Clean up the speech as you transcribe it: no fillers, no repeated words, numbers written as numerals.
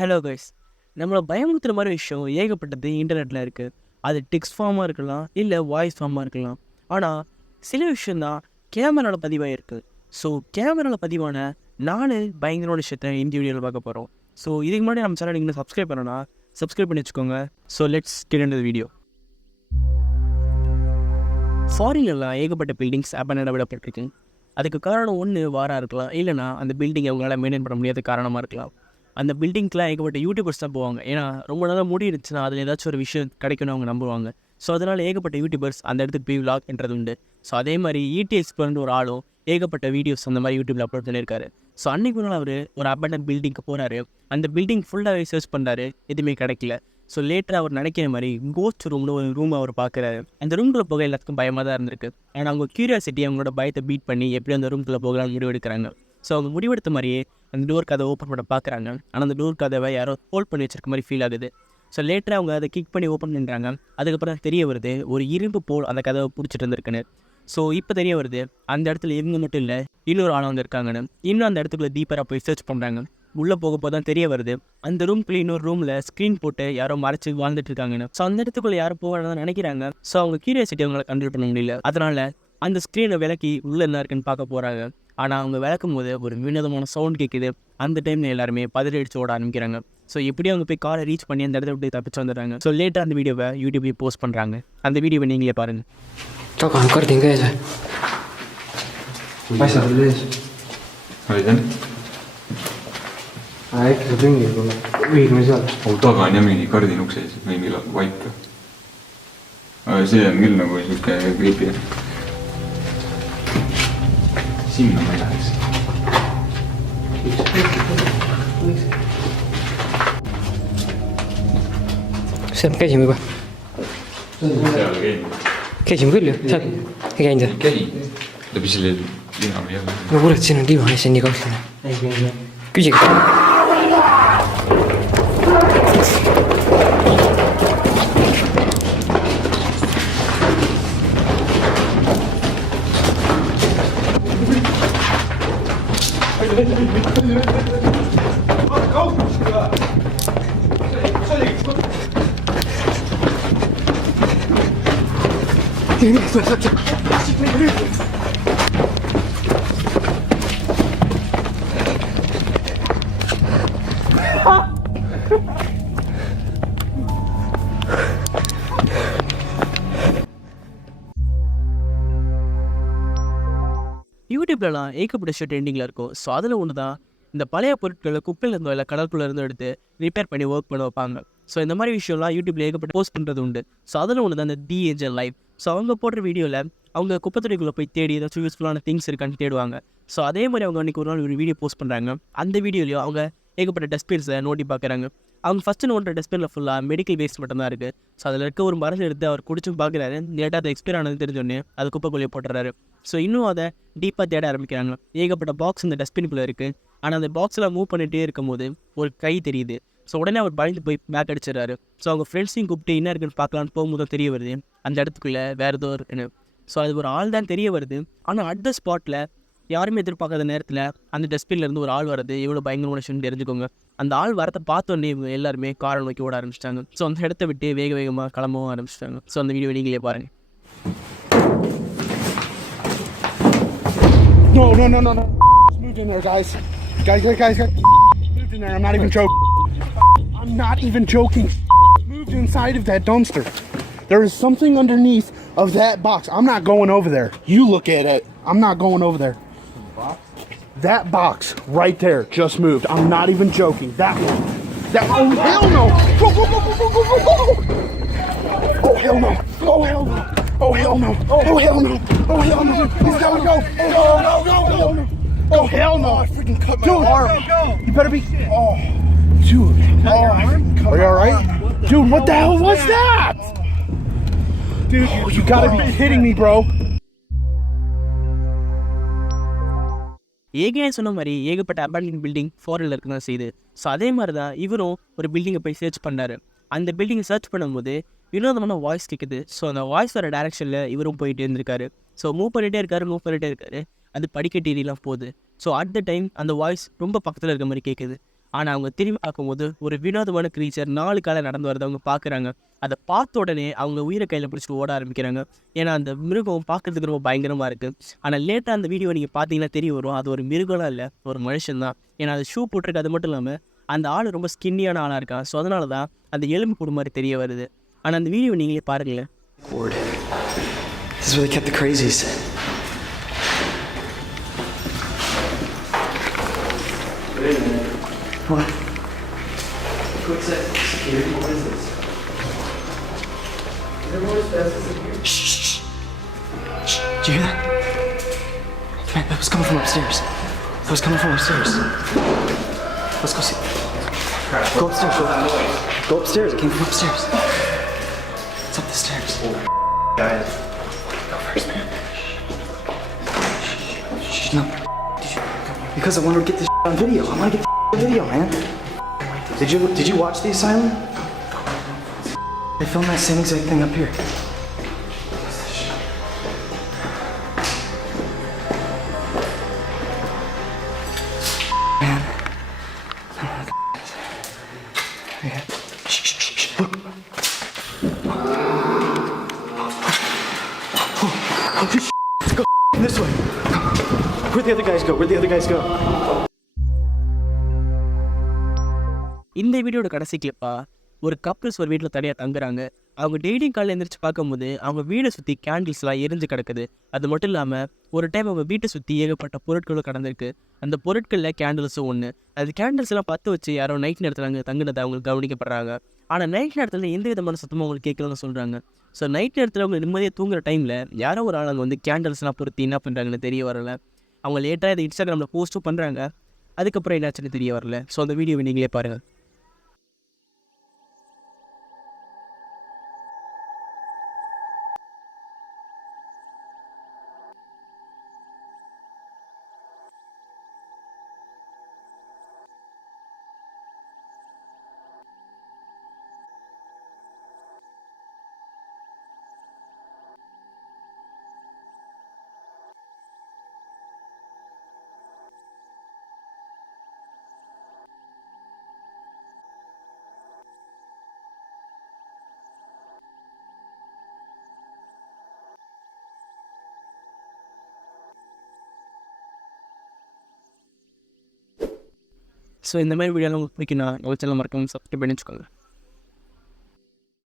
Hello guys, நம்மளை பயமுறுத்துகிற மாதிரி விஷயம் ஏகப்பட்டது இன்டர்நெட்டில் இருக்குது. அது டெக்ஸ்ட் ஃபார்மாக இருக்கலாம், இல்லை வாய்ஸ் ஃபார்மாக இருக்கலாம். ஆனால் சில விஷயந்தான் கேமராவில் பதிவாகிருக்கு. ஸோ கேமராவில் பதிவான 4 பயங்கரமான விஷயத்தை இந்த வீடியோவில் பார்க்க போகிறோம். ஸோ இதுக்கு முன்னாடி நம்ம சேனல் நீங்கள் சப்ஸ்கிரைப் பண்ணனா சப்ஸ்கிரைப் பண்ணி வச்சுக்கோங்க. So let's get into the video. ஃபாரின்லாம் ஏகப்பட்ட பில்டிங்ஸ் அபண்டன்டாக விடப்பட்டிருக்கு. அதுக்கு காரணம் ஒன்று வாராக இருக்கலாம், இல்லைனா அந்த பில்டிங் அவங்களால மெயின்டைன் பண்ண முடியாத காரணமாக இருக்கலாம். அந்த பில்டிங்க்கெலாம் ஏகப்பட்ட யூடியூபர்ஸ் தான் போவாங்க. ஏன்னா ரொம்ப நாளாக மூடி இருந்துச்சுன்னா அதில் ஏதாச்சும் ஒரு விஷயம் கிடைக்கும்னு அவங்க நம்புவாங்க. ஸோ அதனால் ஏகப்பட்ட யூடியூபர்ஸ் அந்த இடத்துக்கு போய் விளாக் பண்ணுறது உண்டு. ஸோ அதே மாதிரி ஈடி எக்ஸ்பர்ட்னு ஒரு ஆளும் ஏகப்பட்ட வீடியோஸ் அந்த மாதிரி யூடியூப்பில் அப்லோட் பண்ணியிருக்காரு. ஸோ அன்றைக்கு ஒரு நாள் அவர் ஒரு அபண்டன் பில்டிங்க்கு போகிறாரு. அந்த பில்டிங் ஃபுல்லாகவே சர்ச் பண்ணுறாரு, எதுவுமே கிடைக்கல. ஸோ லேட்டராக அவர் நினைக்கிற மாதிரி கோஸ்ட் ரூம்னு ஒரு ரூம் அவர் பார்க்குறாரு. அந்த ரூம்குள்ளே போக எல்லாத்துக்கும் பயமாக தான் இருந்திருக்கு. ஆனால் அவங்க க்யூரியாசிட்டி அவங்களோட பயத்தை பீட் பண்ணி எப்படி அந்த ரூம்குள்ளே போகலாம்னு முடிவெடுக்கிறாங்க. ஸோ அவங்க முடிவெடுத்த மாதிரியே அந்த டோர் கதை ஓப்பன் பண்ண பார்க்குறாங்க. ஆனால் அந்த டோர் கதவை யாரோ ஹோல்ட் பண்ணி வச்சிருக்க மாதிரி ஃபீல் ஆகுது. ஸோ லேட்டராக அவங்க அதை கிக் பண்ணி ஓப்பன் பண்ணுறாங்க. அதுக்கப்புறம் தெரிய வருது ஒரு இரும்பு போல் அந்த கதவை பிடிச்சிட்டு இருந்திருக்குன்னு. ஸோ இப்போ தெரிய வருது அந்த இடத்துல இவங்க மட்டும் இல்லை, இன்னொரு ஆளாக வந்து இருக்காங்கன்னு. இன்னும் அந்த இடத்துக்குள்ள டீப்பராக போய் சர்ச் பண்ணுறாங்க. உள்ளே போக தான் தெரிய வருது அந்த ரூம்குள்ளே இன்னொரு ரூமில் ஸ்க்ரீன் போட்டு யாரோ மறைச்சி வாழ்ந்துட்டு இருக்காங்கன்னு. ஸோ அந்த இடத்துக்குள்ளே யாரும் போகணும்னு நினைக்கிறாங்க. ஸோ அவங்க கியூரியாசிட்டி அவங்களை கண்ட்ரோல் பண்ண முடியல. அதனால் அந்த ஸ்க்ரீனை விலக்கி உள்ளே என்ன இருக்குன்னு பார்க்க போகிறாங்க. ஆனால் அவங்க விளக்கும் போது ஒரு வினோதமான சவுண்ட் கேட்குது. அந்த டைமில் எல்லாருமே பதறி அடிச்சு ஓட ஆரம்பிக்கிறாங்க. ஸோ எப்படி அவங்க போய் காரை ரீச் பண்ணி அந்த இடத்த விட்டு தப்பிச்சு வந்துடுறாங்க. ஸோ லேட்டாக அந்த வீடியோவை யூடியூப்லேயே போஸ்ட் பண்ணுறாங்க. அந்த வீடியோவை நீங்களே பாருங்கள். Toca un corte inglés. Vais a inglés. Aitäh. Äkki sa ringi tule. Viime seal. Taga on jah mingi kardinukse ees, või millal vaip. Aga see on küll nagu siuke creepy. Sinna ma ei läheks. Sealt käisime juba. Seal käinud. Käisime küll ju, sealt ei käinud või? Käi. Läbi selle liha või jälle. No kuule, siin on diivan ja see on nii kauslane. Ei käi. Küsige. யூடியூப்லலாம் ஏகப்பட்ட shirt ட்ரெண்டிங்கில் இருக்கும். So அதில் ஒன்று தான் இந்த பழைய பொருட்களை குப்பையில் இருந்தோ இல்லை கடற்குள்ளே இருந்தோ எடுத்து ரிப்பேர் பண்ணி ஒர்க் பண்ண வைப்பாங்க. ஸோ இந்த மாதிரி விஷயம்லாம் யூடியூப்ல ஏகப்பட்ட போஸ்ட் பண்ணுறது உண்டு. ஸோ அதில் ஒன்று தான் இந்த தி ஏஞ்சல் லைஃப். ஸோ அவங்க போடுற வீடியோவில் அவங்க குப்பைத்துறைக்குள்ளே போய் தேடி ஏதாச்சும் யூஸ்ஃபுல்லான திங்ஸ் இருக்கான்னு தேடுவாங்க. ஸோ அதே மாதிரி அவங்க அன்றைக்கி ஒரு நாள் ஒரு வீடியோ போஸ்ட் பண்ணுறாங்க. அந்த வீடியோலையும் அவங்க ஏகப்பட்ட டஸ்ட்பின்ஸை நோட்டி பார்க்குறாங்க. அவங்க ஃபஸ்ட்டு நோட்டுற டஸ்ட்பினில் ஃபுல்லாக மெடிக்கல் வேஸ்ட் மட்டும்தான் இருக்குது. ஸோ அதில் இருக்க ஒரு மருந்து எடுத்து அவர் குடிச்சும் பார்க்குறாரு. லேட்டாக அதை எக்ஸ்பைர் ஆனது தெரிஞ்சோடனே அது குப்பைக்குள்ளே போட்டுறாரு. ஸோ இன்னும் அதை டீப்பாக தேட ஆரம்பிக்கிறாங்க. ஏகப்பட்ட பாக்ஸ் இந்த டஸ்ட்பினுக்குள்ளே இருக்குது. ஆனால் அந்த பாக்ஸில் மூவ் பண்ணிகிட்டே இருக்கும்போது ஒரு கை தெரியுது. ஸோ உடனே அவர் பயந்து போய் பேக் அடிச்சிடறாரு. ஸோ அவங்க ஃப்ரெண்ட்ஸையும் கூப்பிட்டு என்ன இருக்குன்னு பார்க்கலான்னு போகும்போது தான் தெரிய வருது அந்த இடத்துக்குள்ளே வேறு ஏதோ இருக்குன்னு. ஸோ அது ஒரு ஆள் தான் தெரிய வருது. ஆனால் அட் த ஸ்பாட்டில் யாருமே எதிர்பார்க்காத நேரத்தில் அந்த டஸ்ட்பின்லேருந்து ஒரு ஆள் வரது எவ்வளோ பயங்கரமான விஷயம்னு தெரிஞ்சுக்கோங்க. அந்த ஆள் வரத்தை பார்த்தோன்னே இவங்க எல்லாருமே காரை நோக்கி ஓட ஆரம்பிச்சிட்டாங்க. ஸோ அந்த இடத்த விட்டு வேகமாக கிளம்பவும் ஆரம்பிச்சிட்டாங்க. ஸோ அந்த வீடியோ நீங்களே பாருங்கள். No. Just moved in there, guys. Guys. Moved in there. I'm not even joking. I'm not even joking. Moved inside of that dumpster. There is something underneath of that box. I'm not going over there. You look at it. I'm not going over there. That box right there just moved. I'm not even joking. That one. Oh, hell no. Go. Oh, hell no. Oh, hell no. Oh, hell no. Oh, hell no. Oh, hell no. He's gotta go. Go. Oh, hell no. I freaking cut my arm. You better be. Oh, dude. Oh, are you alright? Dude, what the hell was that? Dude, you gotta be kidding me, bro. ஏற்கனவே சொன்ன மாதிரி ஏகப்பட்ட apartment building ஃபாரினில் இருக்க தான் செய்யுது. So அதே மாதிரி தான் இவரும் ஒரு பில்டிங்கை போய் சர்ச் பண்ணார். அந்த பில்டிங்கை சர்ச் பண்ணும்போது வினோதமான வாய்ஸ் கேட்குது. ஸோ அந்த வாய்ஸ் வர டேரெக்ஷனில் இவரும் போயிட்டே இருந்திருக்காரு. ஸோ மூவ் பண்ணிகிட்டே இருக்காரு. அது படிக்கட்டு ஏறிலாம் போகுது. ஸோ அட் த டைம் அந்த வாய்ஸ் ரொம்ப பக்கத்தில் இருக்க மாதிரி கேட்குது. ஆனால் அவங்க திரும்பி பார்க்கும்போது ஒரு வினோதமான க்ரீச்சர் 4 காலை நடந்து வரதை அவங்க பார்க்குறாங்க. அதை பார்த்த உடனே அவங்க உயிரை கையில் பிடிச்சிட்டு ஓட ஆரம்பிக்கிறாங்க. ஏன்னா அந்த மிருகம் பார்க்கறதுக்கு ரொம்ப பயங்கரமாக இருக்குது. ஆனால் லேட்டாக அந்த வீடியோ நீங்கள் பார்த்தீங்கன்னா தெரிய வரும், அது ஒரு மிருகம்லாம் இல்லை, ஒரு மனுஷன் தான். ஏன்னா அது ஷூ போட்டிருக்கு. அது மட்டும் இல்லாமல் அந்த ஆள் ரொம்ப ஸ்கின்னியான ஆளாக இருக்கான். ஸோ அதனால தான் அந்த எலும்பு கூடு மாதிரி தெரிய வருது. ஆனால் அந்த வீடியோ நீங்களே பாருங்களேன். Ward. This is where they kept the crazies. What? Quick set. Security. What is this? Is everyone as fast as security? Shh. Shh. Did you hear that? Man, that was coming from upstairs. That was coming from upstairs. Let's go see. Go upstairs. Go upstairs. It came from upstairs. It's up the stairs. Guys. Go first, man. Shh. No. Because I want to get this on video. I want to get this on video, man. Did you watch The Asylum? They filmed that same exact thing up here. Man. Yeah. Shh. Look. Let's go this way. Where'd the other guys go? Where'd the other guys go? இந்த வீடியோட கடைசி கிளிப்பா ஒரு couples ஒரு வீட்டில் தனியாக தங்குறாங்க. அவங்க டெய்லியும் காலையில் எழுந்திரிச்சு பார்க்கும்போது அவங்க வீடை சுற்றி கேண்டில்ஸ்லாம் எரிஞ்சு கிடக்குது. அது மட்டும் இல்லாமல் ஒரு டைம் அவங்க வீட்டை சுற்றி ஏகப்பட்ட பொருட்களும் கடந்திருக்கு. அந்த பொருட்களில் கேண்டில்ஸும் ஒன்று. அது கேண்டில்ஸ்லாம் பற்ற வச்சு யாரோ நைட் நேரத்தில் அங்கே தங்குனதை அவங்களுக்கு கவனிக்கப்படுறாங்க. ஆனால் நைட் நேரத்தில் எந்த விதமான சத்தமும் அவங்களுக்கு கேட்கலன்னு சொல்கிறாங்க. ஸோ நைட் நேரத்தில் அவங்க நிம்மதியாக தூங்குற டைமில் யாரோ ஒரு ஆள் அங்கே வந்து கேண்டில்ஸ்லாம் பொருத்தி என்ன பண்ணுறாங்கன்னு தெரிய வரல. அவங்க லேட்டாக இதை இன்ஸ்டாகிராமில் போஸ்ட்டும் பண்ணுறாங்க. அதுக்கப்புறம் என்னாச்சுன்னு தெரிய வரல. ஸோ அந்த வீடியோவை நீங்களே பாருங்கள். ஸோ இந்த மாதிரி வீடியோலாம் உங்களுக்கு பிடிக்குன்னா நம்ம சேனல் மறக்காம சப்ஸ்கிரைப் பண்ணி வச்சுக்கோங்க.